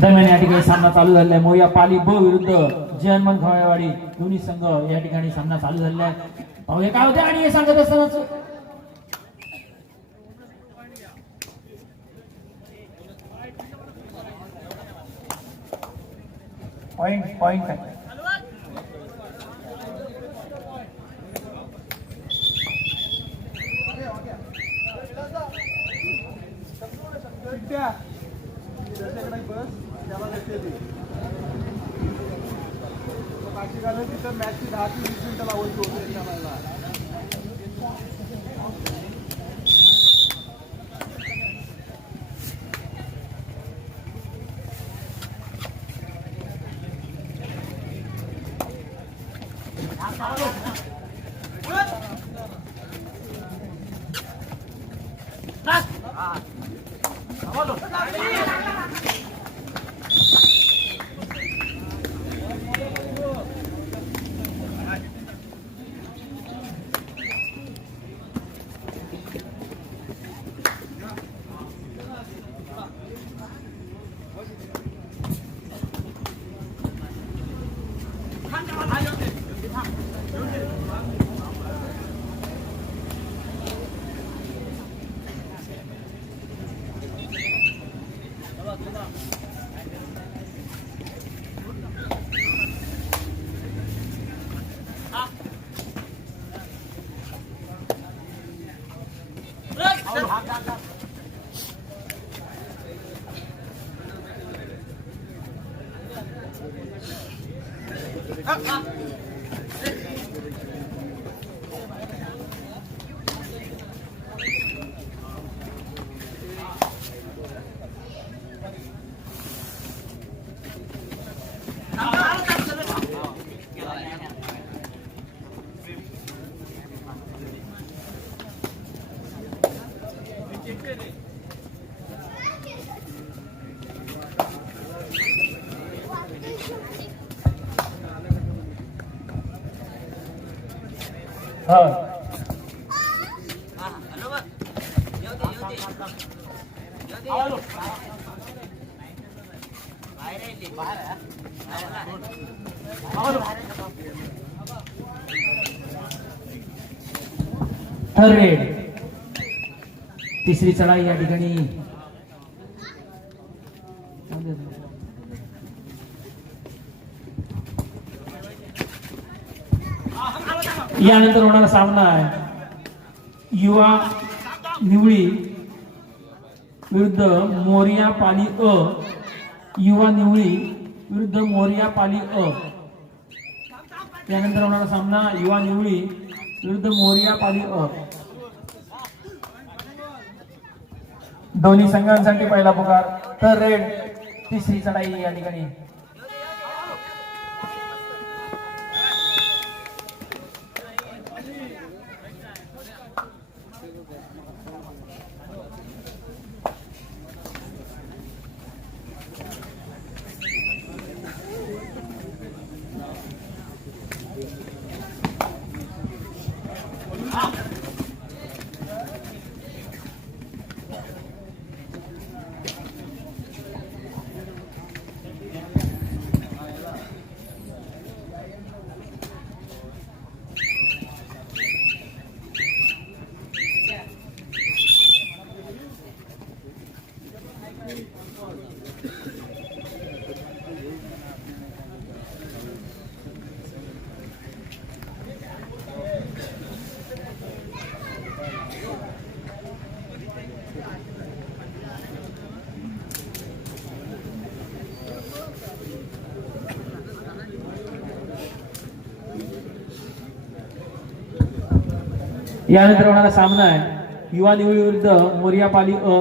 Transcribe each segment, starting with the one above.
दरम्यान या ठिकाणी सामना चालू झालेला आहे. मोया पाली ब विरुद्ध जयनमन खवाळेवाडी दोन्ही संघ या ठिकाणी सामना चालू झालेला आहे. पाहूया काय होते आणि हे सांगत असतानाच पॉइंट काय मॅचची 10 ते 20 मिनिटं लावायची होती त्याला. रेड तिसरी चढाई या ठिकाणी यानंतर होणारा सामना आहे युवा निवळी विरुद्ध मोरिया पाली अ. युवा निवळी विरुद्ध मोरिया पाली अ. यानंतर होणारा सामना युवा निवळी विरुद्ध मोरिया पाली अ. दोन्ही संघांसाठी पहिला पुकार. तर रेड तिसरी चढाई या ठिकाणी यानंतर होणारा सामना आहे युवा निवळी विरुद्ध मोरिया पाली अ.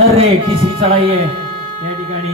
अरे तिसरी चढाई आहे या ठिकाणी.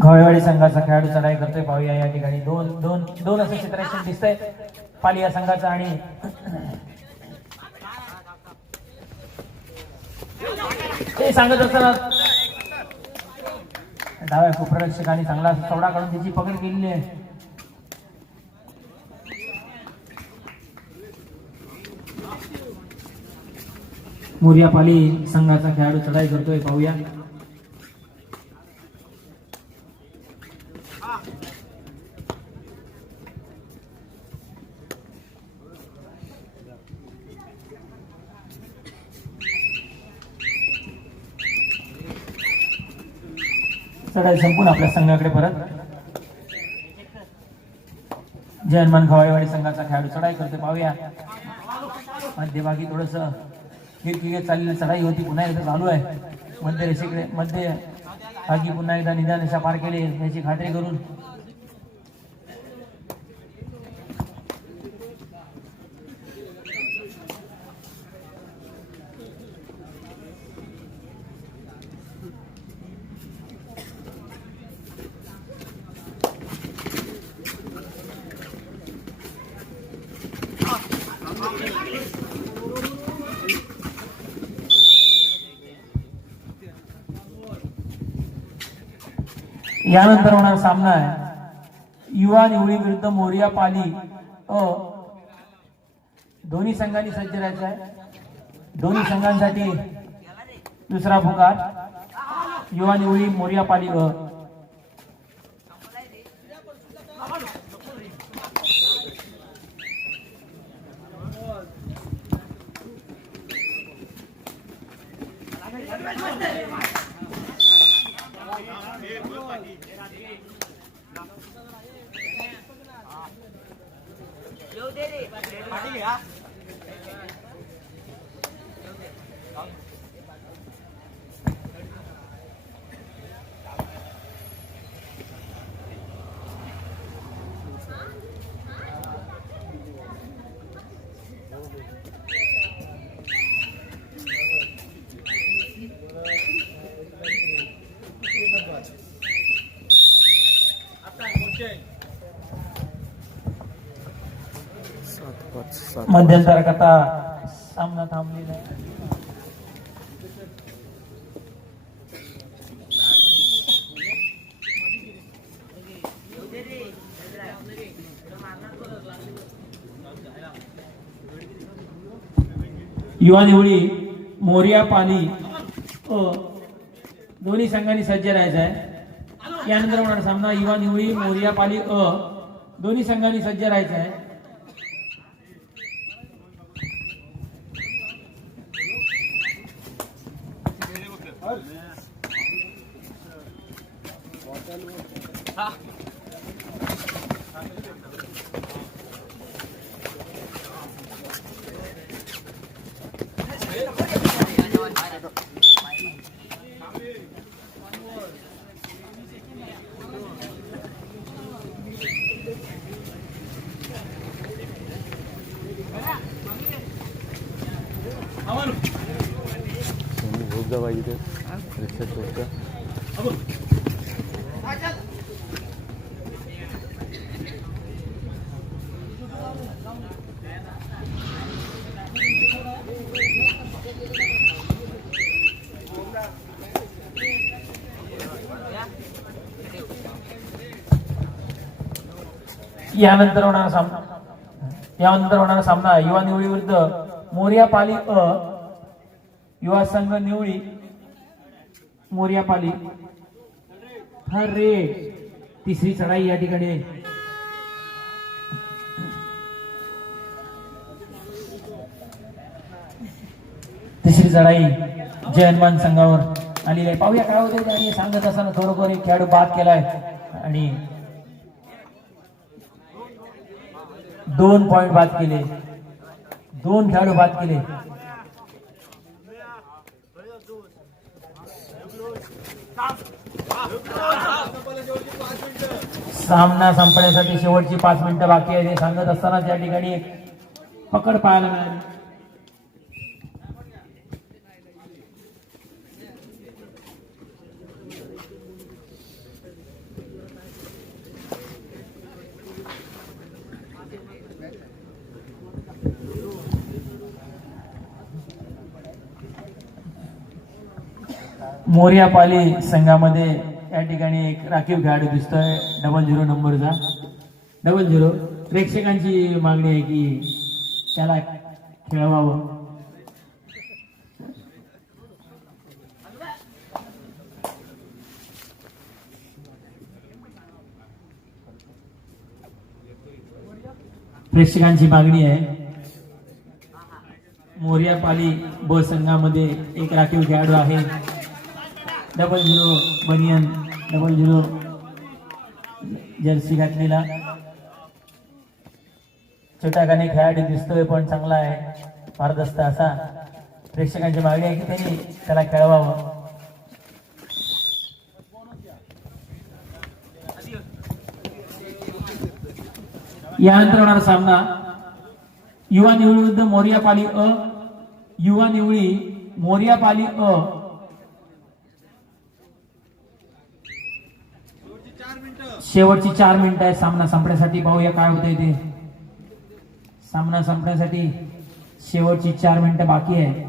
घोडेवाडी संघाचा खेळाडू चढाई करतोय, पाहूया या ठिकाणी. दोन दोन दोन असं चित्रेशन दिसतंय पाली या संघाचं. आणि ते सांगत असताना डाव्या उपरक्षकांनी चांगला चौडा काढून त्याची पकड केलेली आहे. मोरिया पाली संघाचा खेळाडू चढाई करतोय, पाहूया. चढाई संपून आपल्या संघाकडे परत. जयनमान खवाईवाडी संघाचा खेळाडू चढाई करते, पाहूया. मध्यभागी थोडस किरकिर चाललेली चढाई होती, पुन्हा एकदा चालू आहे. मध्य रेषेकडे मध्य भागी पुन्हा एकदा निदान रेषा पार केली याची खात्री करून यानंतर होणार सामना आहे युवा निवळी विरुद्ध मोरिया पाली. दोन्ही संघांनी सज्ज राहायचं आहे. दोन्ही संघांसाठी दुसरा पुकार. युवा निवळी मोरिया पाली. मध्यंतराकरता सामना थांबलेला आहे. युवा निवळी मोरिया पाली दोन्ही संघांनी सज्ज राहायचं आहे. यानंतर होणार सामना युवा निवळी मोरिया पाली दोन्ही संघांनी सज्ज राहायचं आहे. यानंतर होणारा सामना युवा निवळी विरुद्ध मोरिया पाली युवा संघ निवळी मोरिया पाली. अरे तिसरी चढाई या ठिकाणी चढाई जय हनुमान संघावर आलेली आहे. पाहूया काय होते आणि सांगत असताना थोडंफार एक खेळाडू बाद केलाय आणि 2 पॉइंट बाद केले. 2 खेळाडू बाद केले. सामना संपण्यासाठी शेवटची 5 मिनिटं बाकी आहे. हे सांगत असताना त्या ठिकाणी एक पकड पाहायला मिळाली. मोर्यापाली संघामध्ये या ठिकाणी एक राखीव खेळाडू दिसतोय 00 नंबरचा. 00 प्रेक्षकांची मागणी आहे की त्याला खेळवावं. प्रेक्षकांची मागणी आहे. मोर्यापाली ब संघामध्ये एक राखीव खेळाडू आहे 00 बनियन 00 जर्सी घातलेला. छोटाखानी खेळाडू दिसतोय पण चांगला आहे, पारदस्त असा. प्रेक्षकांची मागणी आहे की त्यांनी त्याला खेळवावं. यानंतर होणारा सामना युवा निवळी विरुद्ध मोर्यापाली अ. युवा निवळी मोर्यापाली अ. शेवटची 4 मिनिटं आहे सामना संपण्यासाठी. पाहूया काय होतंय ते. सामना संपण्यासाठी शेवटची 4 मिनिटं बाकी आहे.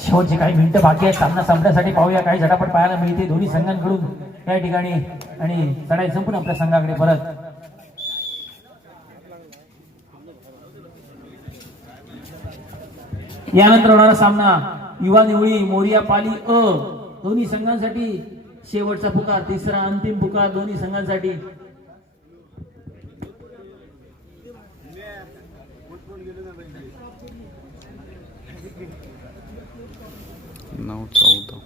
शेवटचे काही मिनिटं बाकी आहेत सामना संपण्यासाठी. पाहूया काही झटापट पाहायला मिळते दोन्ही संघांकडून या ठिकाणी आणि चढाई संपून आपल्या संघाकडे परत. यानंतर होणारा सामना युवा निवळी मोर्यापाली अ. दोन्ही संघांसाठी शेवटचा पुकार, तिसरा अंतिम पुकार दोन्ही संघांसाठी. नऊ 14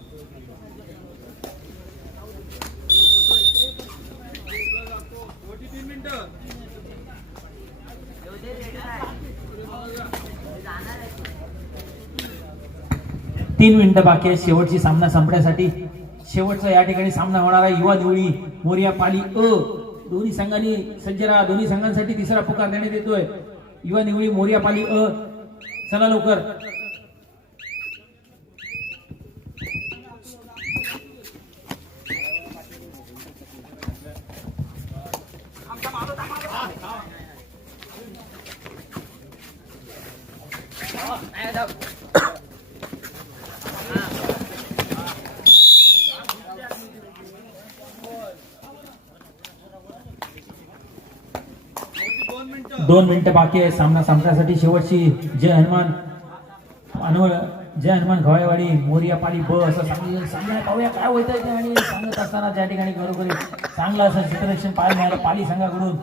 3 मिनिटं बाकी आहे शेवटची सामना संपण्यासाठी. शेवटचा या ठिकाणी सामना होणार आहे युवा निवळी मोर्यापाली अ. दोन्ही संघांनी सज्ज राहा. दोन्ही संघांसाठी तिसरा पुकार देण्यात येतोय. युवा निवळी मोर्यापाली अ. चला लवकर. दोन मिनिटं बाकी आहे सामना संपण्यासाठी. शेवटची जय हनुमान जय हनुमान खवायवाडी मोर्यापाली ब असं सांगण्यात. पाहूया काय होत आहे आणि सांगत असताना त्या ठिकाणी बरोबर चांगलं असं चित्ररक्षण पाहायला मिळालं पाली संघाकडून.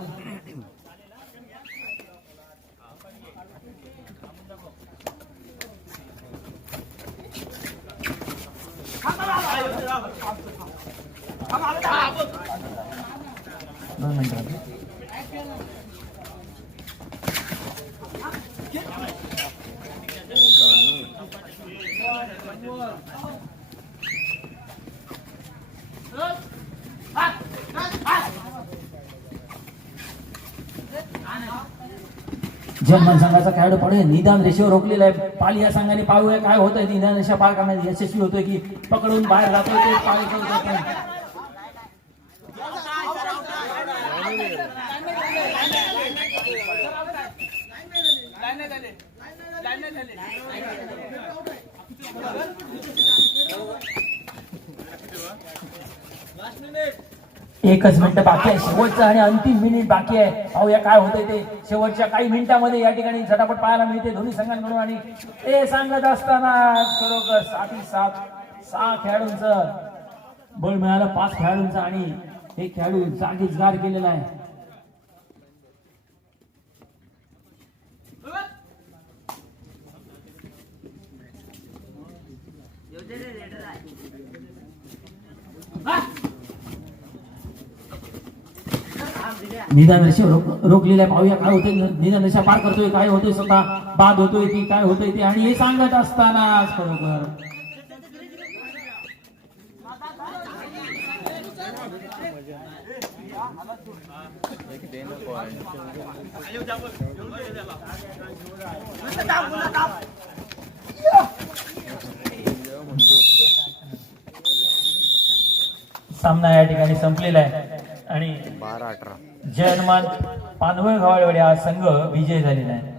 जर्मन संघाचा खेळाडू पुढे निदान रेषेवर रोखलेला आहे. पाली या संघाने पाहूया काय होतंय. निदान रेषा पार करण्यात यशस्वी होतोय की पकडून बाहेर जातोय ते पाली संघ. एकच मिनिट बाकी आहे. शेवटचं आणि अंतिम मिनिट बाकी आहे. पाहूया काय होतंय ते शेवटच्या काही मिनिटांमध्ये. या ठिकाणी झटापट पाहायला मिळते दोन्ही संघांकडून. आणि ते सांगत असताना खरोखर 6 खेळाडूंचं बळ मिळालं, 5 खेळाडूंचं. आणि एक खेळाडू जागीच गार केलेला आहे. निदान रेषा रोखलेल्या. पाहूया काय होते. निदान रेषा पार करतोय काय होतोय. स्वतः बाद होतोय की काय होतोय ते. आणि हे सांगत असताना खरोखर सामना या ठिकाणी संपलेला आहे. आणि 12-18 जर्मन पानवळ घावळेवाडी हा संघ विजय झालेला आहे.